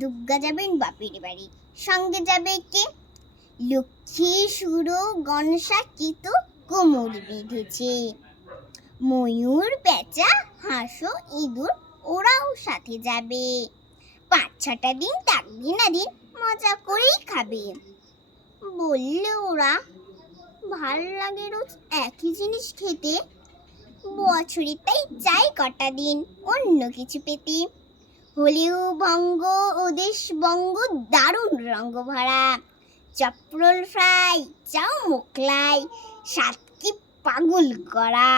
দুর্গা যাবেন বাপের বাড়ি, সঙ্গে যাবে কে? লক্ষ্মী, সুরো, গণেশা কিন্তু কোমর বেঁধেছে। ময়ূর, পেঁচা, হাঁসও, ইঁদুর ওরাও সাথে যাবে। 5-6টা দিন থাকবে না দিন, মজা করেই খাবে। বললে ওরা, ভাল লাগে রোজ একই জিনিস খেতে, বছরে তাই চাই কটা দিন অন্য কিছু পেতে। হলেও বঙ্গ ওদেশ বঙ্গ দারুণ রঙ্গ ভরা, চপ্রল ফ্রাই, চাও মোগলাই, স্বাদকে পাগল করা।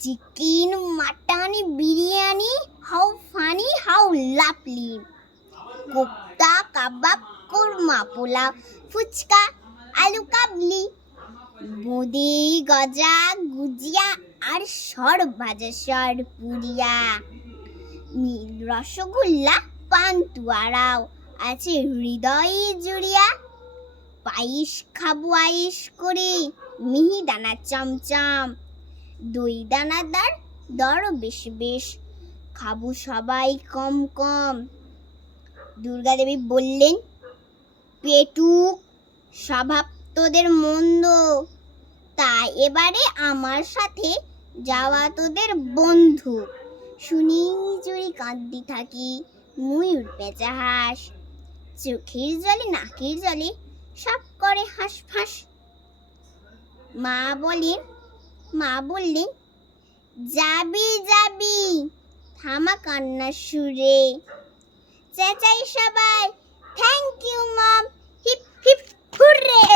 Chicken, mutton, biryani, how funny how lovely. Kofta, kebab, korma, pulao, phuchka, আলু কাবলি, বোঁদে, গজা, গুজিয়া আর সর ভাজা সর পুরিয়া। রসগোল্লা, পান্তুয়ারাও আছে হৃদয়ে জুড়িয়া। পায়েস খাবো আয়েস করে, মিহিদানা চমচম, দই দানাদার দর বেশ বেশ, খাবো সবাই কম কম। দুর্গা দেবী বললেন, পেটুক, স্বভাব তোদের মন্দ, তাই এবারে আমার সাথে যাওয়া তোদের বন্ধু। শুনেই জুড়ি কাঁদতে থাকি ময়ূর, পেঁচা, হাঁস, চোখের জলে নাকের জলে সব করে হাঁসফাঁস। মা বললেন, যাবি যাবি, থামা কান্নার সুরে। চেঁচাই সবাই, thank you mom, hip hip hurray.